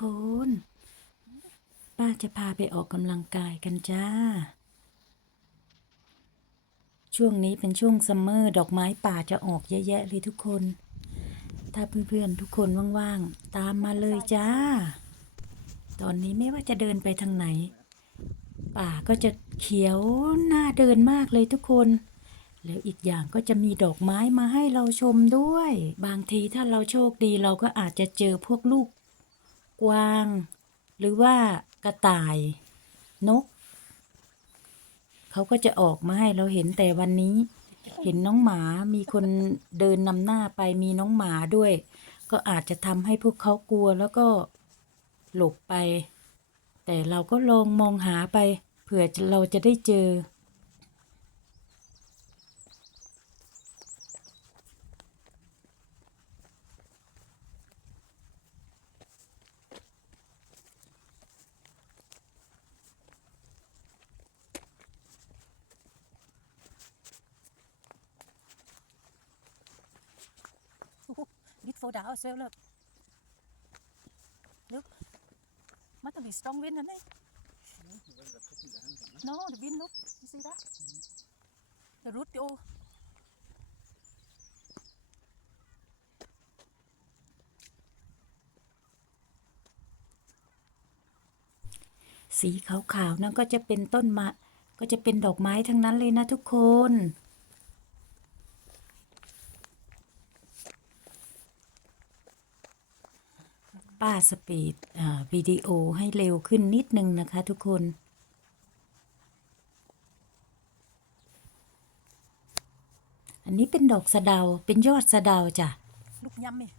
คน ป้าจะพาไปออกกำลังกายกันจ้า ช่วงนี้เป็นช่วงซัมเมอร์ดอกไม้ป่าจะออกเยอะแยะเลยทุกคน ถ้าเพื่อนๆทุกคนว่างๆ ตามมาเลยจ้า ตอนนี้ไม่ว่าจะเดินไปทางไหน ป่าก็จะเขียวน่าเดินมากเลยทุกคนแล้วอีกอย่างก็จะมีดอกไม้มาให้เราชมด้วย บางทีถ้าเราโชคดีเราก็อาจจะเจอพวกลูก กวาง หรือว่ากระต่าย นก เขาก็จะออกมาให้เราเห็นแต่วันนี้ เห็นน้องหมามีคนเดินนำหน้าไปมีน้องหมาด้วย ก็อาจจะทำให้พวกเขากลัวแล้วก็หลบไป แต่เราก็ลองมองหาไป เผื่อเราจะได้เจอ Dit for down so look. Look. Must be strong wind, isn't it? No, the wind look. You see that? The root go. สีขาวๆนั่นก็จะเป็นต้นมะ ก็จะเป็นดอกไม้ทั้งนั้นเลยนะทุกคน ป้าสปีดอ่าวิดีโอให้เร็วขึ้นนิดนึงนะคะทุกคน อันนี้เป็นดอกสะเดาเป็นยอดสะเดาจ้ะ ลูกยำนี่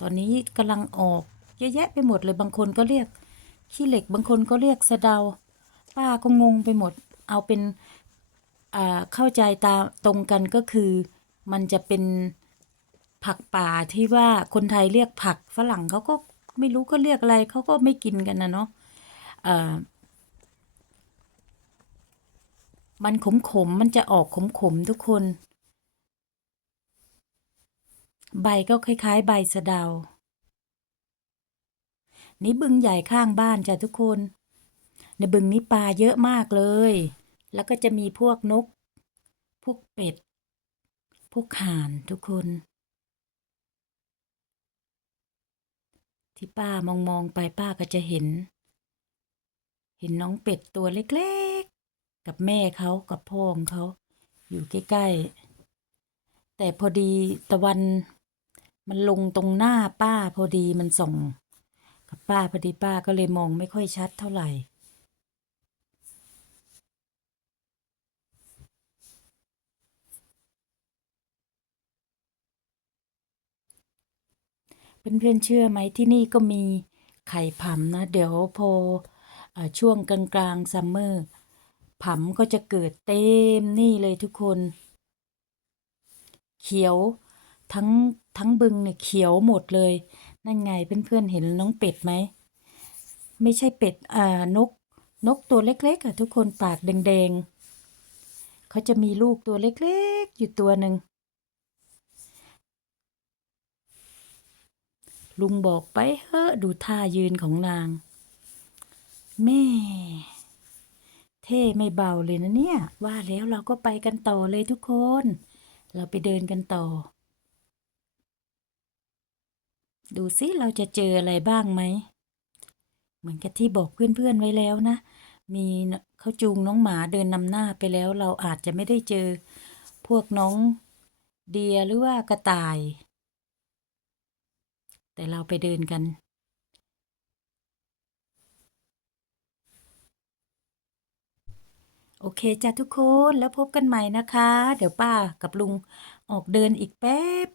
ตอนนี้กำลังออกเยอะแยะไปหมดเลยบางคนก็เรียกขี้เหล็กบางคนก็เรียกสะเดา ป้าก็งงไปหมด เอาเป็นอ่าเข้าใจตามตรงกันก็คือมันจะเป็น ผักป่าที่ว่าคนไทยเรียกผักฝรั่งเขาก็ไม่รู้ก็เรียกอะไรเขาก็ไม่กินกันนะเนาะมันขมขมๆมันจะออกขมขมๆทุกคน ใบก็คล้าย ๆ ใบสะเดา นี่บึงใหญ่ข้างบ้านจ้ะทุกคน ในบึงนี้ปลาเยอะมากเลย แล้วก็จะมีพวกนก พวกเป็ด พวกห่านทุกคน ที่ป้ามองมองไปป้าก็จะเห็น เห็นน้องเป็ดตัวเล็กๆ กับแม่เขากับพ่อของเขาอยู่ใกล้ๆ แต่พอดีตะวันมันลงตรงหน้าป้าพอดีมันส่อง กับป้าพอดีป้าก็เลยมองไม่ค่อยชัดเท่าไหร่ เพื่อนๆเชื่อไหมที่นี่ก็มีไข่ผำนะ เดี๋ยวพออช่วงกลางๆซัมเมอร์ผำก็จะเกิดเต็มนี่เลยทุกคน เขียวทั้งทั้งบึงเนี่ยเขียวหมดเลย นั่นไงเพื่อนๆเห็นน้องเป็ดไหม ไม่ใช่เป็ดอ่านกนกตัวเล็กๆอะทุกคนปากแดงๆเขาจะมีลูกตัวเล็กๆ อยู่ตัวหนึ่ง ลุงบอกไปเฮ้อะดูท่ายืนของนาง แม่ เท่ไม่เบาเลยนะเนี่ย ว่าแล้วเราก็ไปกันต่อเลยทุกคน เราไปเดินกันต่อ ดูสิเราจะเจออะไรบ้างไหม เหมือนกับที่บอกเพื่อนๆไว้แล้วนะ มีเขาจูงน้องหมาเดินนำหน้าไปแล้ว เราอาจจะไม่ได้เจอ พวกน้องเดียหรือว่ากระต่าย แต่เราไปเดินกัน โอเคจ้ะทุกคนแล้วพบกันใหม่นะคะ เดี๋ยวป้ากับลุงออกเดินอีกแป๊บ